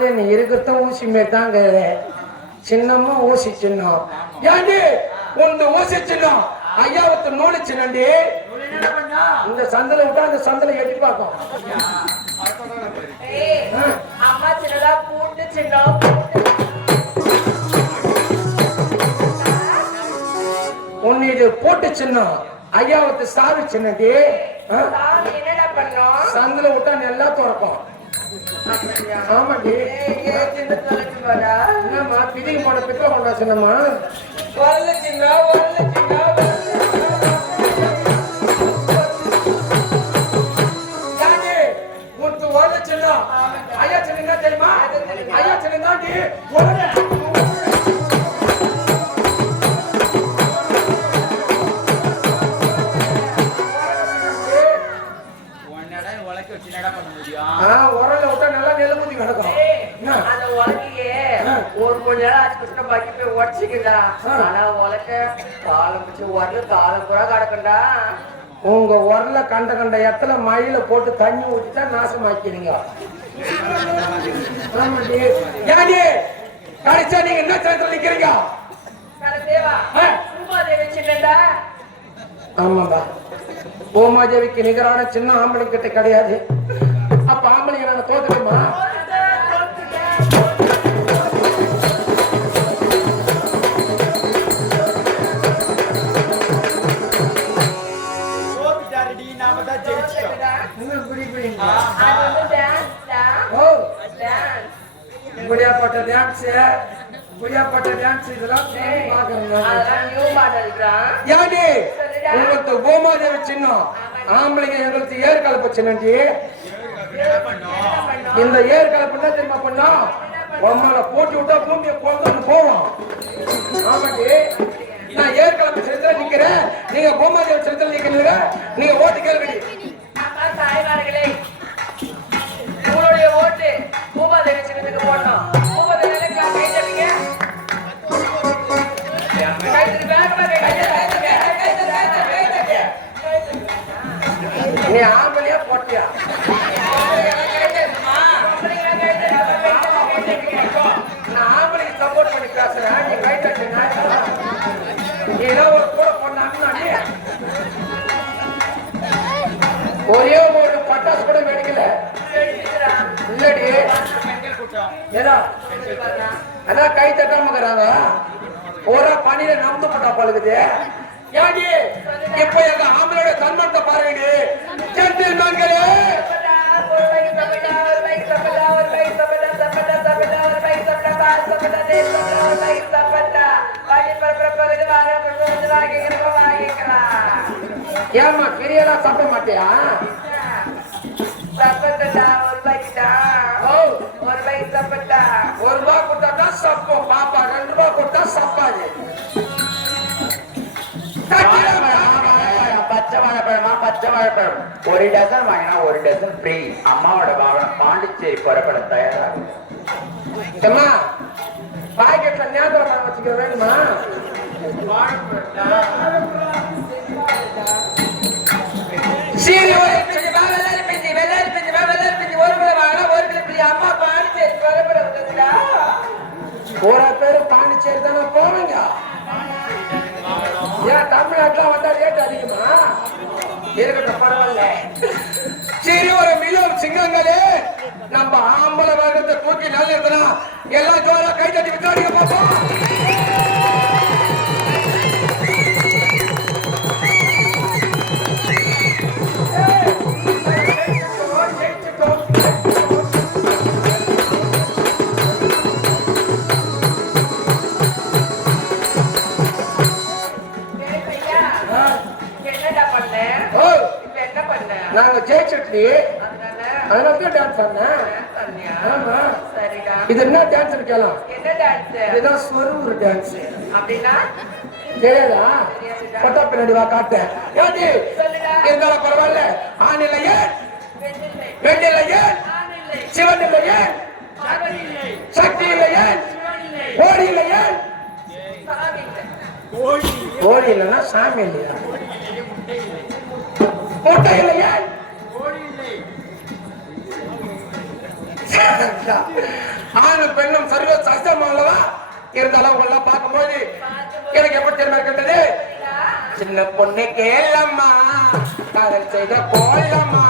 நீ இருக்கிறதும் ஊசி மாரி தாங்க சின்னமும் ஊசி சின்னம் ஏண்டி உங்க ஊசி சின்னம் ஐயாவத்து நூலு சின்னண்டி இந்த சந்தில விட்டா அந்த சந்தில எட்டி பார்க்கும் அம்மா சின்னதா பூட்டு சின்னம் உன்னை இது போட்டு சின்னம் ஐயாவத்து சாவி சின்னண்டி என்னடா பண்ணோம் சந்தில விட்டா நல்லா திறக்கும் ஆமாண்டி என்னம்மா பிடிக்கு போன பித்த கொண்டா சின்னம்மா வரல சின்ன ஐயா சின்ன தெரியுமா ஐயா சின்ன உரல விட்டா நல்லா நெல்லுமுதி கிடக்கும் அந்த உலகையே ஒரு கொஞ்ச நேரம் ஆச்சு கிட்ட பாக்கி போய் உடச்சிக்கிட்டா ஆனா உலக காலம் பிடிச்சி உரல காலம் கூட கிடக்குண்டா உங்க உரல கண்ட கண்ட இடத்துல மழையில போட்டு தண்ணி ஊற்றிட்டா நாசமாக்கிறீங்க கடைசியா நீங்க என்ன சேர்த்துல நிக்கிறீங்க ஆமாப்பா பூமாதேவிக்கு நிகரான சின்ன ஆம்பளை கிட்ட கிடையாது அப்ப ஆம்பளைங்க நாங்க தோத்துக்கோமா புடியாப்பட்ட டான்ஸ் இதெல்லாம் உங்களுக்கு பூமாதேவி சின்னம் ஆம்பளைங்க எங்களுக்கு ஏர் கலப்பு சின்னண்டி இந்த ஏர் கலப்பு என்ன தெரியுமா பண்ணா உம்மால போட்டு விட்டா பூமியை கொண்டு போவோம் ஆமாண்டி நான் ஏர் கலப்பு சின்னத்துல நிக்கிறேன் நீங்க பூமாதேவி சின்னத்துல நிக்கிறீங்க நீங்க ஓட்டு கேள்வி தாய்மார்களே உங்களுடைய ஓட்டு பூமாதேவி சின்னத்துக்கு போடணும் நீ ஆம்பளையா போட்டியா நான் ஆம்பளைக்கு சப்போர்ட் பண்ணி பேசுறேன் நீ கை தட்டுனா ஏதோ ஒரு கூட பண்ணாங்க ஒரே ஒரு பட்டாசு கூட வெடிக்கல இல்லடி ஏதா அதான் கை தட்டாமக்கிறாங்க ஒரு பணியில நம்பு பட்டா பழுகுது யாடி இப்ப எங்க ஆம்பளோட சன்மானத்தை பாருங்க ஜென்டில்மேன்களே ஏமா பெரியலாம் சாப்பிட மாட்டியா ஒரு ரூபாய் கொடுத்தா சப்பம் பாப்பா 2 ரூபாய் கொடுத்தா சப்பாது பச்சை வாழைப்பழம் ஒரு டசன் வாங்கினா ஒரு டசன் ஃப்ரீ அம்மாவோட வாகனம் பாண்டிச்சேரி புறப்பட தயாராகும் பாக்கெட்ல ஞாபகம் வச்சுக்க வேணுமா ஒரு பேரு பாண்டிச்சேரி தானே போவீங்க ஏன் தமிழ்நாட்டுல வந்தா ரேட் அதிகமா இருக்கட்டும் பரவாயில்ல சரி ஒரு மில்லியன் சிங்கங்களே நம்ம ஆம்பளை வர்க்கத்தை தூக்கி நல்ல இருக்கலாம் எல்லாம் ஜோரா கை தட்டி விசாரிக்க பார்ப்போம் நாங்க ஜெயிச்சுட்டு அதனால டான்ஸ் ஆடுனேன். ஆமா இது என்ன டான்ஸ் இருக்கலாம் இதுதான் ஸ்வரூர் டான்ஸ் அப்படின்னா தெரியாதா பட்டா பின்னாடி வா காட்டேன் இருந்தாலும் பரவாயில்ல ஆண் இல்லையே பெண் இல்லையே சிவன் இல்லையே சக்தி இல்லையே கோடி இல்லையே கோடி இல்லைன்னா சாமி இல்லையா முட்டை இல்லையே ஆணும் பெண்ணும் சர்வ சஸ்தம் அல்லவா? இருந்தாலும் அவங்க எல்லாம் பார்க்கும்போது எனக்கு எப்படி தெரியுமா இருக்கின்றது? சின்ன பொண்ணு கேளம்மா, காதல் செய்த கோலம்மா,